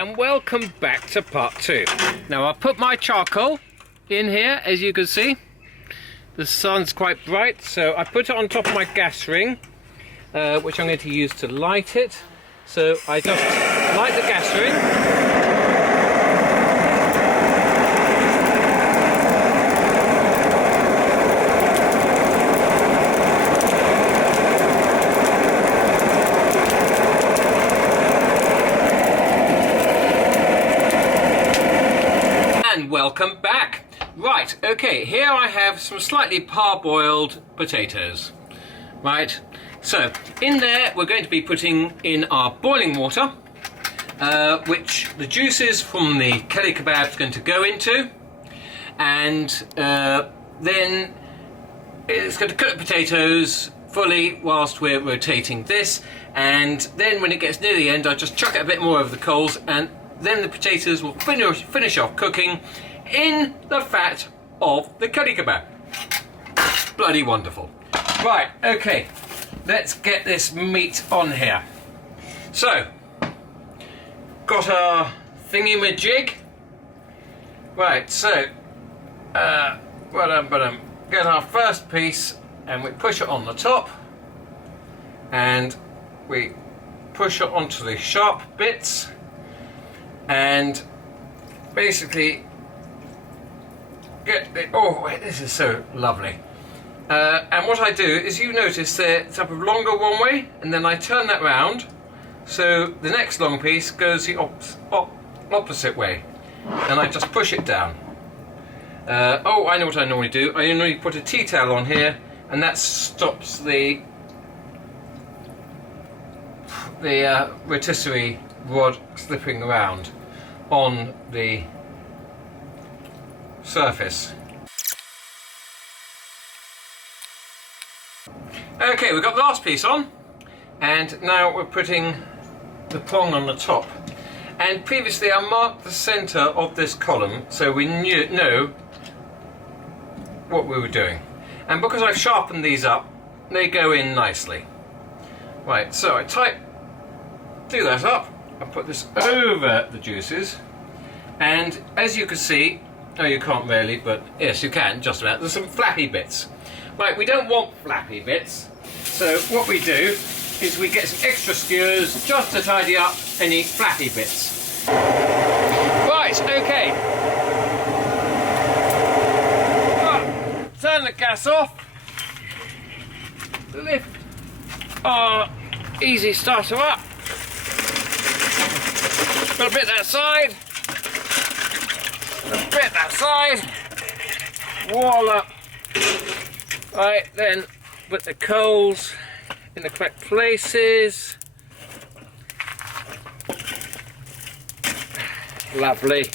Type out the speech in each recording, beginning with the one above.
And welcome back to part 2. Now I've put my charcoal in here, as you can see. The sun's quite bright, so I put it on top of my gas ring, which I'm going to use to light it. So I just light the gas ring. Welcome back. Right, okay, here I have some slightly parboiled potatoes. Right, so in there we're going to be putting in our boiling water, which the juices from the Kelly kebab is going to go into, and then it's going to cook the potatoes fully whilst we're rotating this, and then when it gets near the end I just chuck it a bit more over the coals, and then the potatoes will finish off cooking in the fat of the Kelly kebab. Bloody wonderful. Right, okay, let's get this meat on here. So, got our thingy-majig. Right, so, get our first piece and we push it on the top, and we push it onto the sharp bits, and basically get the, oh, this is so lovely. And what I do is, you notice the type of longer one way, and then I turn that round so the next long piece goes the opposite way, and I just push it down. Oh, I know what I normally do. I normally put a tea towel on here, and that stops the rotisserie rod slipping around on the surface. Okay, we've got the last piece on, and now we're putting the prong on the top. And previously I marked the centre of this column so we know what we were doing. And because I've sharpened these up, they go in nicely. Right, so I do that up, I put this over the juices, and as you can see, no, you can't really, but yes, you can, just about. There's some flappy bits. Right, we don't want flappy bits, so what we do is we get some extra skewers just to tidy up any flappy bits. Right, okay. Turn the gas off. Lift our easy starter up. Got a bit that side. A bit that side, voila. Right, then put the coals in the correct places. Lovely.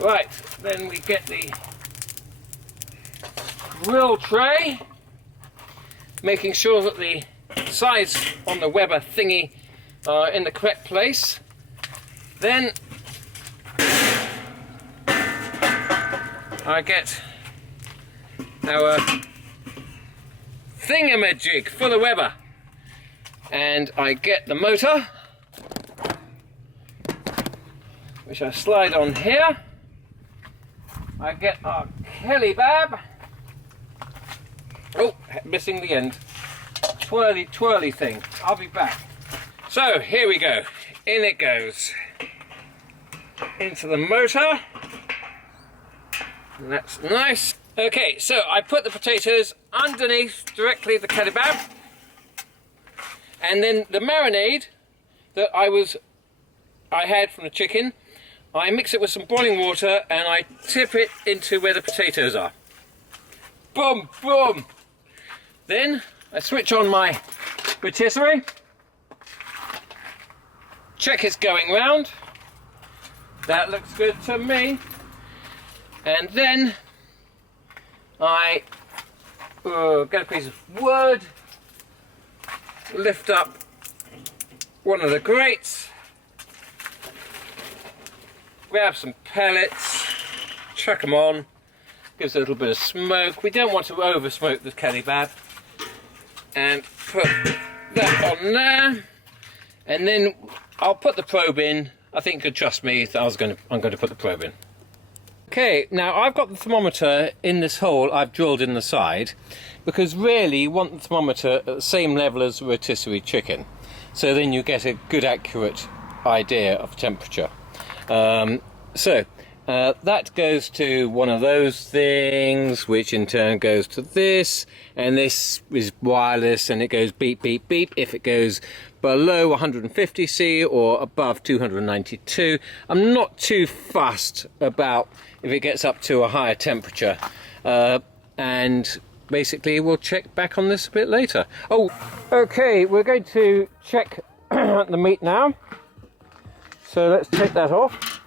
Right, then we get the grill tray, making sure that the sides on the Weber thingy are in the correct place. Then I get our thingamajig for the Weber, and I get the motor, which I slide on here. I get our Kelly kebab. Oh, missing the end. Twirly twirly thing. I'll be back. So here we go. In it goes. Into the motor. And that's nice. Okay, so I put the potatoes underneath directly the Kelly kebab, and then the marinade that I had from the chicken, I mix it with some boiling water and I tip it into where the potatoes are. Boom, boom. Then I switch on my rotisserie, check it's going round. That looks good to me. And then I get a piece of wood, lift up one of the grates, grab some pellets, chuck them on, gives a little bit of smoke. We don't want to over smoke the Kelly kebab, and put that on there, and then I'll put the probe in. I think you could trust me that I'm going to put the probe in. Okay, now I've got the thermometer in this hole I've drilled in the side, because really you want the thermometer at the same level as the rotisserie chicken, so then you get a good accurate idea of temperature. That goes to one of those things, which in turn goes to this, and this is wireless and it goes beep beep beep if it goes below 150C or above 292. I'm not too fussed about if it gets up to a higher temperature, and basically we'll check back on this a bit later. Oh, okay, we're going to check the meat now, so let's take that off.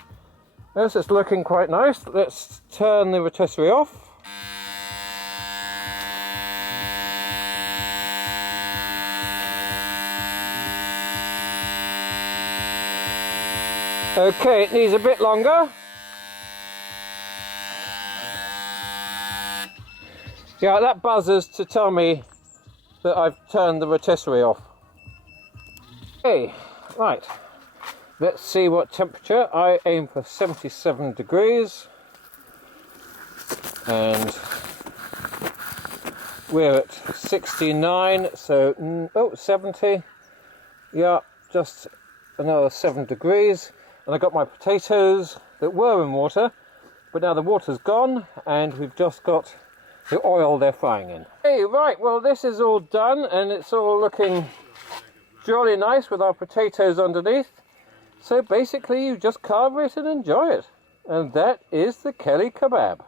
Yes, it's looking quite nice. Let's turn the rotisserie off. Okay, it needs a bit longer. Yeah, that buzzes to tell me that I've turned the rotisserie off. Okay, right. Let's see what temperature. I aim for 77 degrees. And we're at 69, so, 70. Yeah, just another 7 degrees. And I got my potatoes that were in water, but now the water's gone and we've just got the oil they're frying in. Hey, right, well this is all done and it's all looking jolly nice with our potatoes underneath. So basically you just carve it and enjoy it. And that is the Kelly kebab.